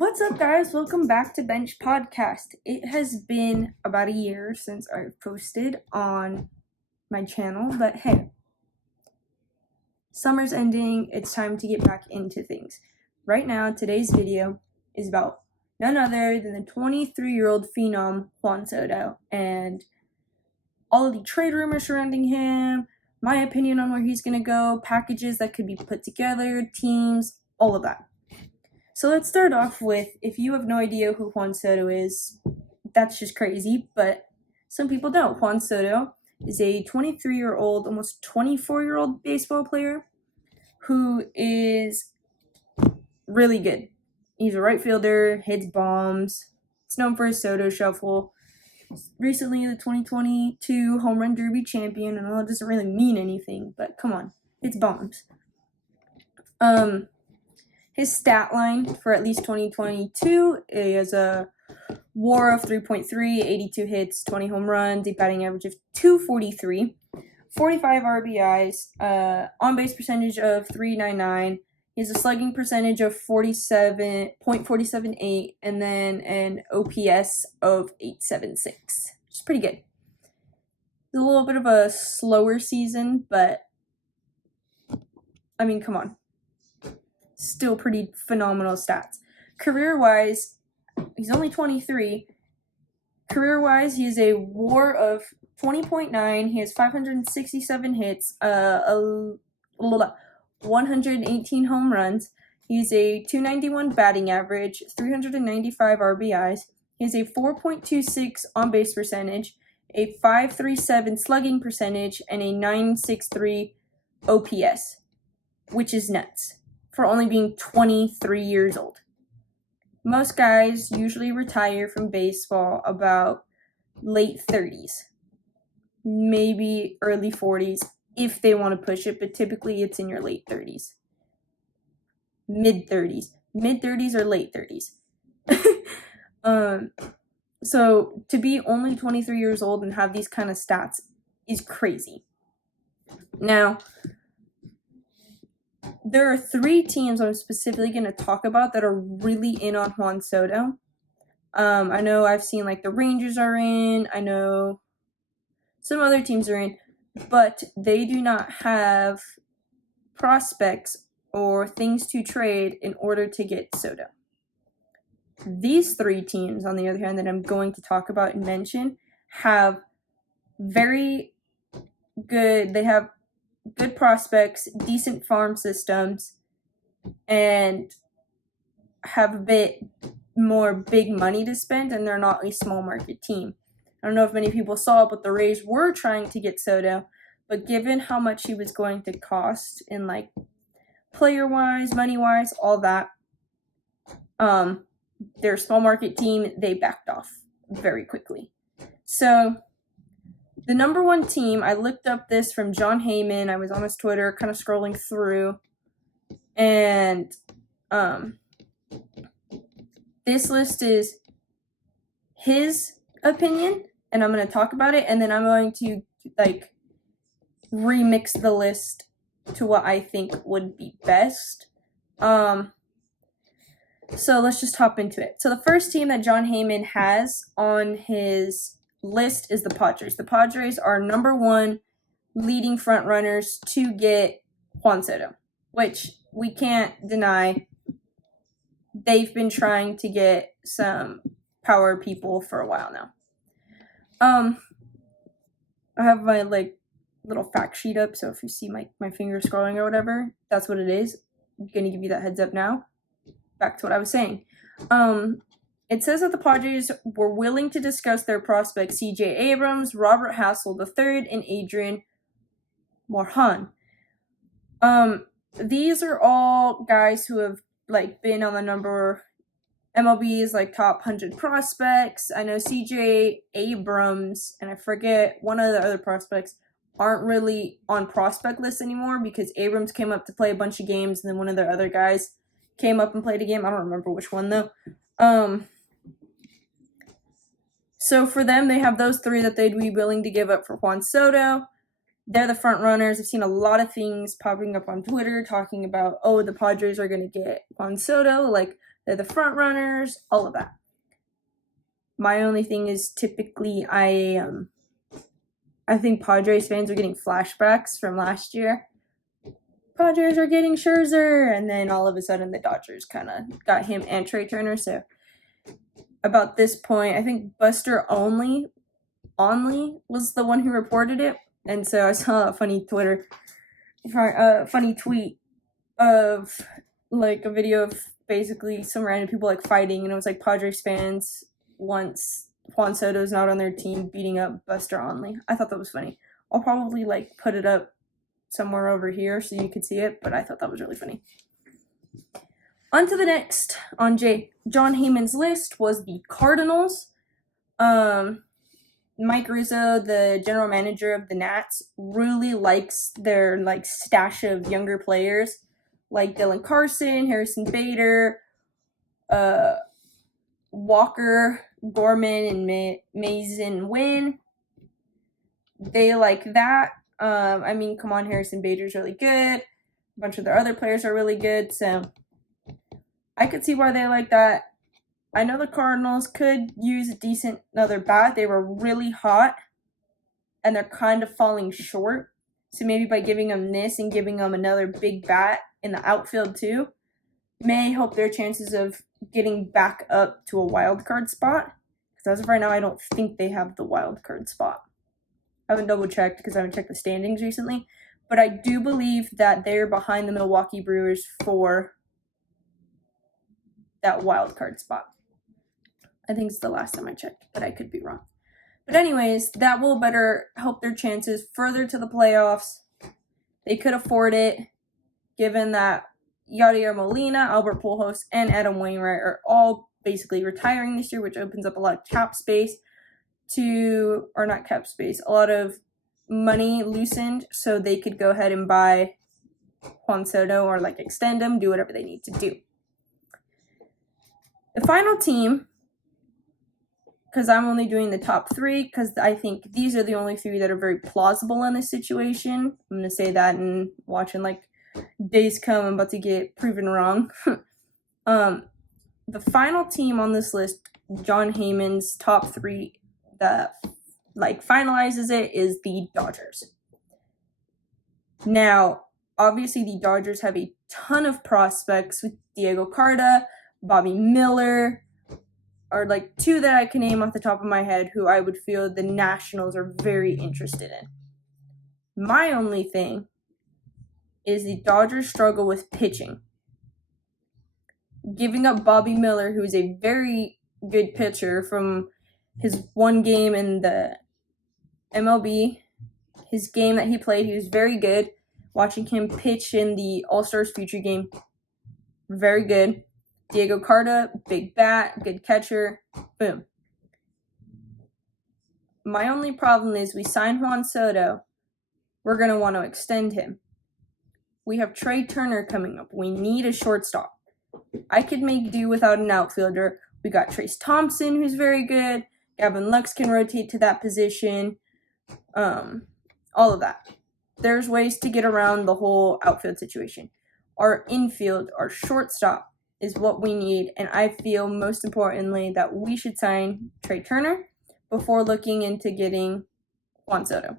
What's up, guys? Welcome back to Bench Podcast. It has been about a year since I've posted on my channel, but hey, summer's ending. It's time to get back into things. Right now, today's video is about none other than the 23-year-old phenom Juan Soto and all of the trade rumors surrounding him, my opinion on where he's going to go, packages that could be put together, teams, all of that. So let's start off with, if you have no idea who Juan Soto is, that's just crazy, but some people don't. Juan Soto is a 23-year-old, almost 24-year-old baseball player who is really good. He's a right fielder, hits bombs. It's known for his Soto shuffle. Recently, the 2022 Home Run Derby champion. I know it doesn't really mean anything, but come on, it's bombs. His stat line for at least 2022 is a WAR of 3.3, 82 hits, 20 home runs, a batting average of 243, 45 RBIs, on-base percentage of 399. He has a slugging percentage of 47.478, and then an OPS of 876, which is pretty good. It's a little bit of a slower season, but I mean, come on. Still pretty phenomenal stats. Career-wise, he's only 23. Career-wise, he has a WAR of 20.9. He has 567 hits, 118 home runs. He's a 291 batting average, 395 RBIs. He has a 4.26 on-base percentage, a 5.37 slugging percentage, and a 9.63 OPS, which is nuts for only being 23 years old. Most guys usually retire from baseball about late 30s, maybe early 40s if they want to push it, but typically it's in your late 30s. Mid-30s or late 30s. So to be only 23 years old and have these kind of stats is crazy. Now, there are three teams I'm specifically going to talk about that are really in on Juan Soto. I know I've seen like the Rangers are in. I know some other teams are in, but they do not have prospects or things to trade in order to get Soto. These three teams, on the other hand, that I'm going to talk about and mention, have very good, they have good prospects, decent farm systems, and have a bit more big money to spend, and they're not a small market team. I don't know if many people saw it, but the Rays were trying to get Soto, but given how much he was going to cost in like player-wise, money-wise, all that, they're a small market team, they backed off very quickly. So the number one team, I looked up this from John Heyman. I was on his Twitter kind of scrolling through, and this list is his opinion, and I'm going to talk about it, and then I'm going to like remix the list to what I think would be best. So let's just hop into it. So the first team that John Heyman has on his list is the Padres. The Padres are number one leading front runners to get Juan Soto, which we can't deny. They've been trying to get some power people for a while now. I have my like little fact sheet up, so if you see my finger scrolling or whatever, that's what it is. I'm gonna give you that heads up now. Back to what I was saying. It says that the Padres were willing to discuss their prospects C.J. Abrams, Robert Hassel III, and Adrian Morejon. These are all guys who have like been on the number MLB's like top 100 prospects. I know C.J. Abrams and I forget one of the other prospects aren't really on prospect lists anymore because Abrams came up to play a bunch of games and then one of their other guys came up and played a game. I don't remember which one though. So for them, they have those three that they'd be willing to give up for Juan Soto. They're the front runners. I've seen a lot of things popping up on Twitter talking about, oh, the Padres are going to get Juan Soto. Like, They're the front runners, all of that. My only thing is typically I think Padres fans are getting flashbacks from last year. Padres are getting Scherzer, and then all of a sudden the Dodgers kind of got him and Trey Turner. So about this point, I think Buster Only was the one who reported it, and so I saw a funny tweet of like a video of basically some random people like fighting, and it was like Padres fans once Juan Soto's not on their team beating up Buster Only. I thought that was funny. I'll probably like put it up somewhere over here so you could see it, but I thought that was really funny. On to the next on John Heyman's list was the Cardinals. Mike Rizzo, the general manager of the Nats, really likes their like stash of younger players like Dylan Carson, Harrison Bader, Walker, Gorman, and Mason Wynn. They like that. I mean, come on, Harrison Bader's really good. A bunch of their other players are really good, so I could see why they like that. I know the Cardinals could use a decent another bat. They were really hot, and they're kind of falling short. So maybe by giving them this and giving them another big bat in the outfield too, may help their chances of getting back up to a wild card spot. Because as of right now, I don't think they have the wild card spot. I haven't double checked because I haven't checked the standings recently, but I do believe that they're behind the Milwaukee Brewers for that wild card spot. I think it's the last time I checked, but I could be wrong. But anyways, that will better help their chances further to the playoffs. They could afford it, given that Yadier Molina, Albert Pujols, and Adam Wainwright are all basically retiring this year, which opens up a lot of cap space a lot of money loosened, so they could go ahead and buy Juan Soto or like extend him, do whatever they need to do. The final team, because I'm only doing the top 3, because I think these are the only 3 that are very plausible in this situation. I'm going to say that and watching like days come, I'm about to get proven wrong. The final team on this list, John Heyman's top 3 that like finalizes it, is the Dodgers. Now, obviously the Dodgers have a ton of prospects with Diego Carta, Bobby Miller, are like 2 that I can name off the top of my head who I would feel the Nationals are very interested in. My only thing is the Dodgers struggle with pitching. Giving up Bobby Miller, who is a very good pitcher from his one game in the MLB, his game that he played, he was very good. Watching him pitch in the All-Stars Future game, very good. Diego Carta, big bat, good catcher, boom. My only problem is we signed Juan Soto. We're going to want to extend him. We have Trey Turner coming up. We need a shortstop. I could make do without an outfielder. We got Trace Thompson, who's very good. Gavin Lux can rotate to that position. All of that. There's ways to get around the whole outfield situation. Our infield, our shortstop, is what we need, and I feel most importantly that we should sign Trey Turner before looking into getting Juan Soto.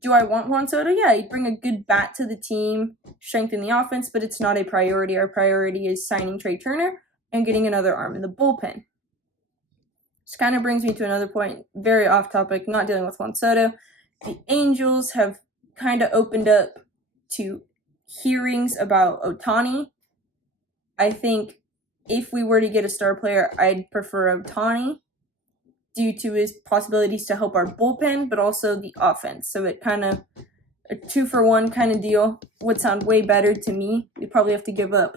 Do I want Juan Soto? Yeah, he'd bring a good bat to the team, strengthen the offense, but it's not a priority. Our priority is signing Trey Turner and getting another arm in the bullpen. This kind of brings me to another point, very off topic, not dealing with Juan Soto. The Angels have kind of opened up to hearings about Ohtani. I think if we were to get a star player, I'd prefer Ohtani due to his possibilities to help our bullpen, but also the offense. So it kind of, a 2-for-1 kind of deal would sound way better to me. We'd probably have to give up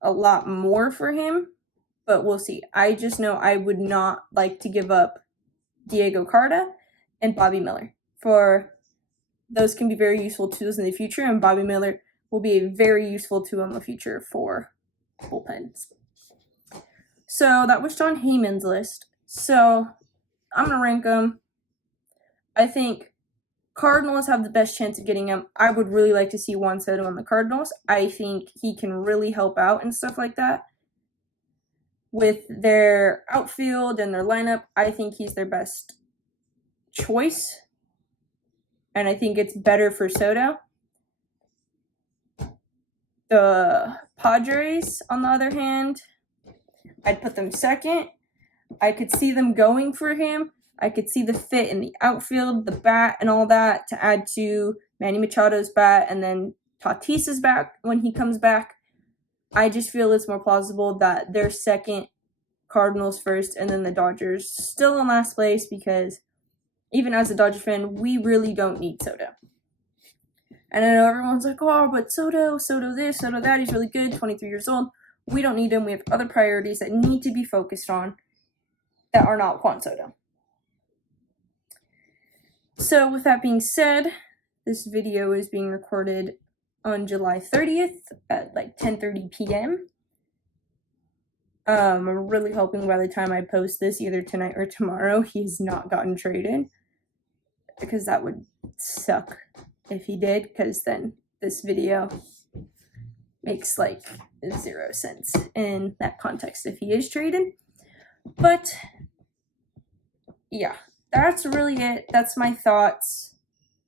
a lot more for him, but we'll see. I just know I would not like to give up Diego Carta and Bobby Miller. For those can be very useful tools in the future, and Bobby Miller will be a very useful tool in the future for bullpens. So that was John Heyman's list. So I'm going to rank them. I think Cardinals have the best chance of getting him. I would really like to see Juan Soto on the Cardinals. I think he can really help out and stuff like that. With their outfield and their lineup, I think he's their best choice. And I think it's better for Soto. The Padres, on the other hand, I'd put them second. I could see them going for him. I could see the fit in the outfield, the bat, and all that to add to Manny Machado's bat and then Tatis's bat when he comes back. I just feel it's more plausible that they're second, Cardinals first, and then the Dodgers still in last place because even as a Dodger fan, we really don't need Soto. And I know everyone's like, oh, but Soto this, Soto that, he's really good, 23 years old. We don't need him. We have other priorities that need to be focused on that are not Juan Soto. So with that being said, this video is being recorded on July 30th at like 10:30 p.m. I'm really hoping by the time I post this, either tonight or tomorrow, he's not gotten traded. Because that would suck if he did, because then this video makes like 0 sense in that context if he is traded. But yeah, that's really it. That's my thoughts.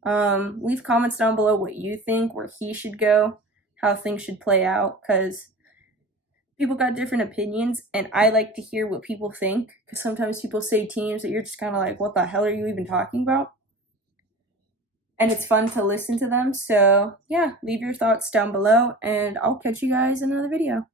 Leave comments down below what you think, where he should go, how things should play out, because people got different opinions, and I like to hear what people think, because sometimes people say teams that you're just kind of like, what the hell are you even talking about? And it's fun to listen to them. So yeah, leave your thoughts down below, and I'll catch you guys in another video.